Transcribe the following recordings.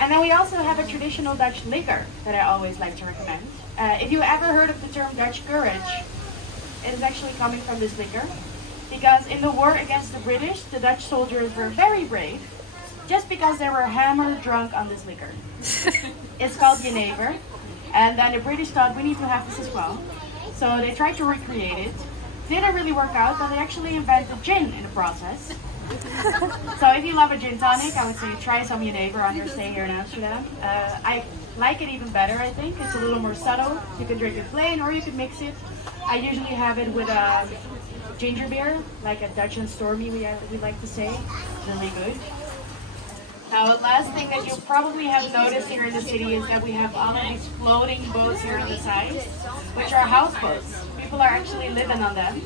And then we also have a traditional Dutch liquor that I always like to recommend. If you ever heard of the term Dutch courage, it is actually coming from this liquor. Because in the war against the British, the Dutch soldiers were very brave, just because they were hammered drunk on this liquor. It's called Jenever. And then the British thought, we need to have this as well. So they tried to recreate it. Didn't really work out, but they actually invented gin in the process. So if you love a gin tonic, I would say try some Jenever on your stay here in Amsterdam. I like it even better, I think. It's a little more subtle. You can drink it plain or you can mix it. I usually have it with ginger beer, like a Dutch and Stormy, we like to say. Really good. Now, the last thing that you probably have noticed here in the city is that we have all of these floating boats here on the side, which are houseboats. People are actually living on them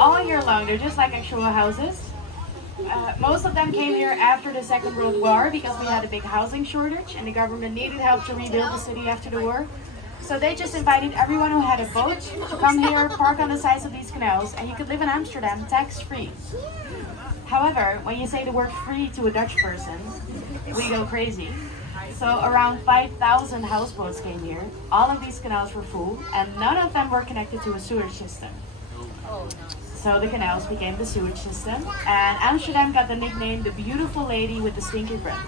all year long. They're just like actual houses. Most of them came here after the Second World War because we had a big housing shortage and the government needed help to rebuild the city after the war. So they just invited everyone who had a boat to come here, park on the sides of these canals, and you could live in Amsterdam tax-free. However, when you say the word free to a Dutch person, we go crazy. So around 5,000 houseboats came here. All of these canals were full, and none of them were connected to a sewage system. So the canals became the sewage system, and Amsterdam got the nickname the beautiful lady with the stinky breath,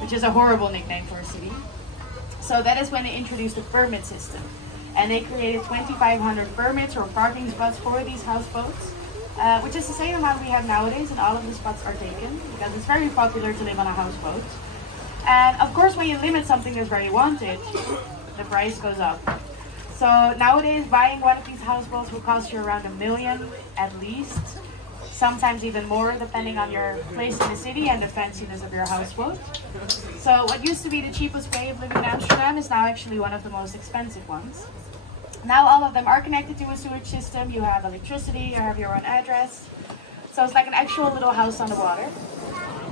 which is a horrible nickname for a city. So that is when they introduced the permit system. And they created 2,500 permits or parking spots for these houseboats, which is the same amount we have nowadays, and all of the spots are taken because it's very popular to live on a houseboat. And of course, when you limit something that's very wanted, the price goes up. So nowadays, buying one of these houseboats will cost you around $1 million at least, sometimes even more, depending on your place in the city and the fanciness of your houseboat. So what used to be the cheapest way of living in Amsterdam is now actually one of the most expensive ones. Now all of them are connected to a sewage system. You have electricity, you have your own address. So it's like an actual little house on the water.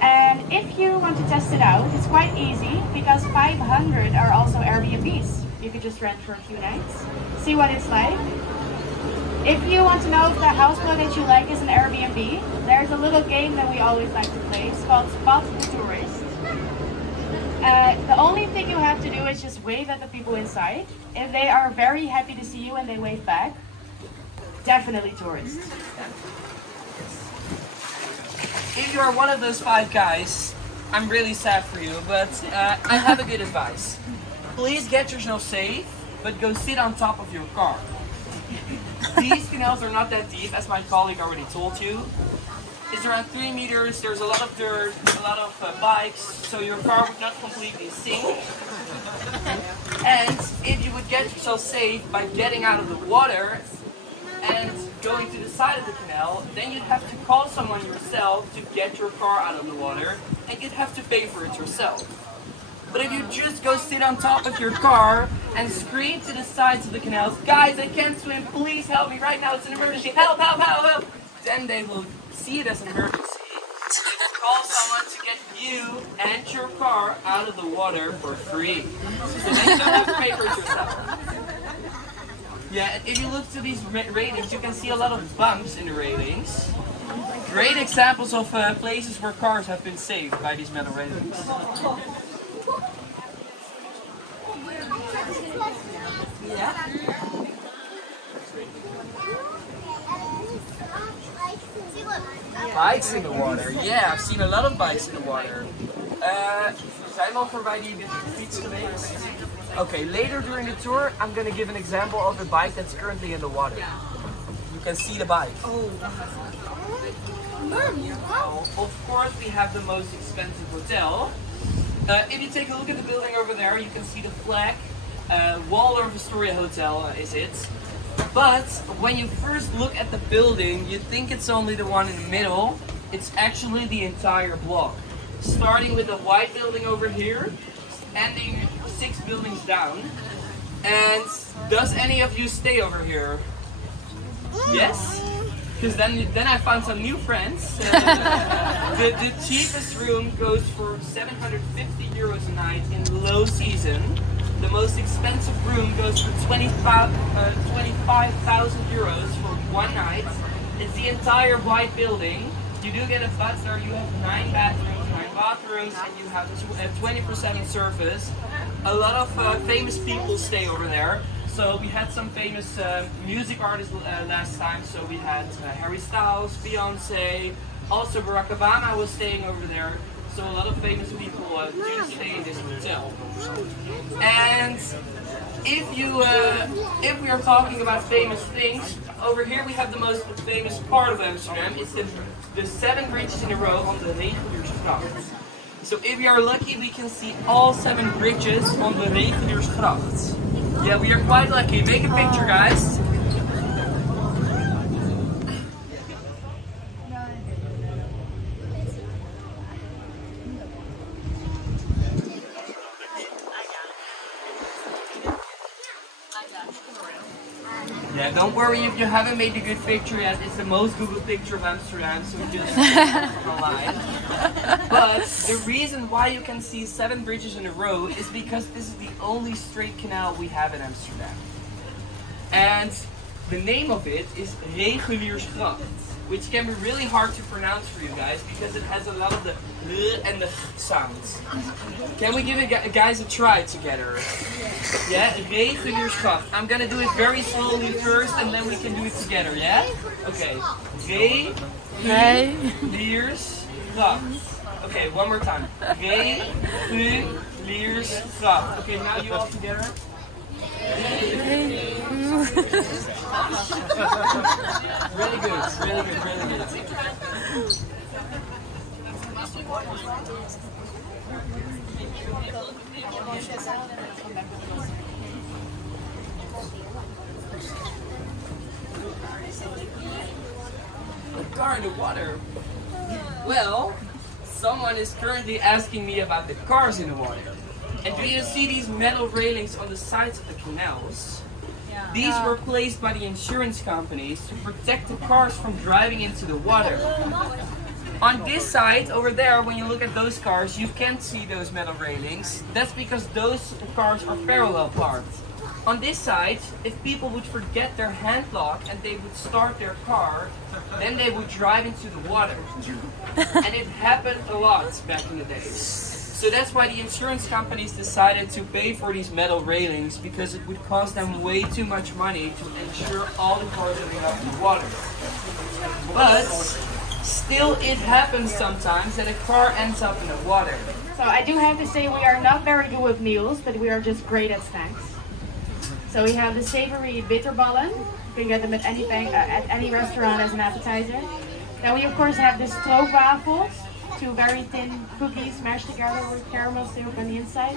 And if you want to test it out, it's quite easy because 500 are also Airbnbs. You could just rent for a few nights, see what it's like. If you want to know if the houseboat that you like is an Airbnb, there's a little game that we always like to play. It's called Spot the Tourist. The only thing you have to do is just wave at the people inside. If they are very happy to see you and they wave back, definitely tourists. If you are one of those 5 guys, I'm really sad for you, but I have a good advice. Please get yourself safe, but go sit on top of your car. These canals are not that deep, as my colleague already told you. It's around 3 meters, there's a lot of dirt, a lot of bikes, so your car would not completely sink. And if you would get yourself safe by getting out of the water and going to the side of the canal, then you'd have to call someone yourself to get your car out of the water, and you'd have to pay for it yourself. But if you just go sit on top of your car and scream to the sides of the canals, guys, I can't swim, please help me right now, it's an emergency, help, help, help, help, then they will see it as an emergency. They will call someone to get you and your car out of the water for free. So then you don't have to pay for it yourself. Yeah, and if you look to these railings, you can see a lot of bumps in the railings. Great examples of places where cars have been saved by these metal railings. Yeah. Bikes in the water. Yeah, I've seen a lot of bikes in the water. Zijn we al voorbij die fiets geweest? Okay, later during the tour, I'm going to give an example of a bike that's currently in the water. You can see the bike. Oh. Of course, we have the most expensive hotel. If you take a look at the building over there, you can see the flag. Waldorf Astoria Hotel is it. But when you first look at the building, you think it's only the one in the middle. It's actually the entire block. Starting with the white building over here, ending 6 buildings down. And does any of you stay over here? Yes? Because then I found some new friends. The cheapest room goes for 750 euros a night in low season. The most expensive room goes for 25,000 euros for one night. It's the entire white building. You do get a butler, you have 9 bathrooms, 9 bathrooms, and you have 20% service. A lot of famous people stay over there. So we had some famous music artists last time. So we had Harry Styles, Beyonce, also Barack Obama was staying over there. So a lot of famous people do stay in this hotel. And if we are talking about famous things, over here we have the most famous part of Amsterdam. It's the 7 bridges in a row on the Reguliersgracht. So if you are lucky, we can see all 7 bridges on the Reguliersgracht. Yeah, we are quite lucky. Make a picture, guys. Yeah, don't worry if you haven't made a good picture yet. It's the most Googled picture of Amsterdam, so we just online. But the reason why you can see 7 bridges in a row is because this is the only straight canal we have in Amsterdam. And the name of it is Reguliersgracht, which can be really hard to pronounce for you guys because it has a lot of the L and the sounds. Can we give it guys a try together? Yeah, Reguliersgracht. I'm gonna do it very slowly first and then we can do it together, yeah? Okay. Reguliersgracht. Okay, one more time. Reguliersgracht. Okay, now you all together. Really good, really good, really good. A car in the water. Well, someone is currently asking me about the cars in the water. And do you see these metal railings on the sides of the canals? Yeah. These were placed by the insurance companies to protect the cars from driving into the water. On this side, over there, when you look at those cars, you can't see those metal railings. That's because those cars are parallel parked. On this side, if people would forget their hand lock and they would start their car, then they would drive into the water. And it happened a lot back in the days. So that's why the insurance companies decided to pay for these metal railings, because it would cost them way too much money to insure all the cars that we have in the water. But still it happens sometimes that a car ends up in the water. So I do have to say we are not very good with meals, but we are just great at snacks. So we have the savory bitterballen. You can get them at any restaurant as an appetizer. Then we of course have the stroopwafels. 2 very thin cookies mashed together with caramel syrup on the inside.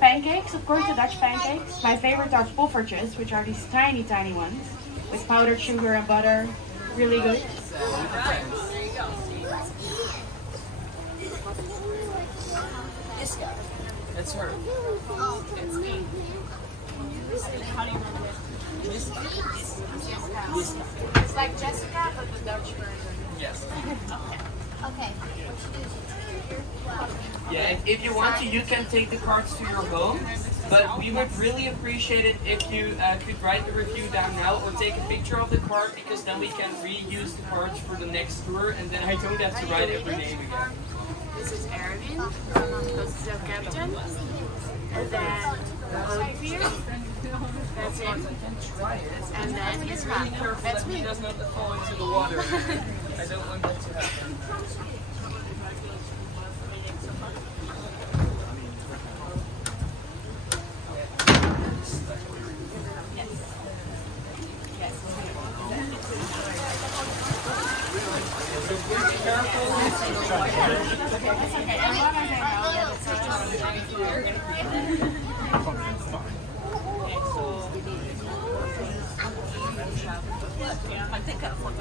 Pancakes, of course, the Dutch pancakes. My favorite are poffertjes, which are these tiny, tiny ones with powdered sugar and butter. Really good. This guy. That's her. It's me. How do you remember it? It's like Jessica, but the Dutch version. Yes. Okay. Yeah, and if you want to, you can take the cards to your home. But we would really appreciate it if you could write the review down now or take a picture of the card, because then we can reuse the cards for the next tour, and then I don't have to write every name again. This is Erwin, this is our captain, and then Olivier. That's him. And then his Be careful that he does not fall into the water. I don't want that to happen. So be careful. I think that's what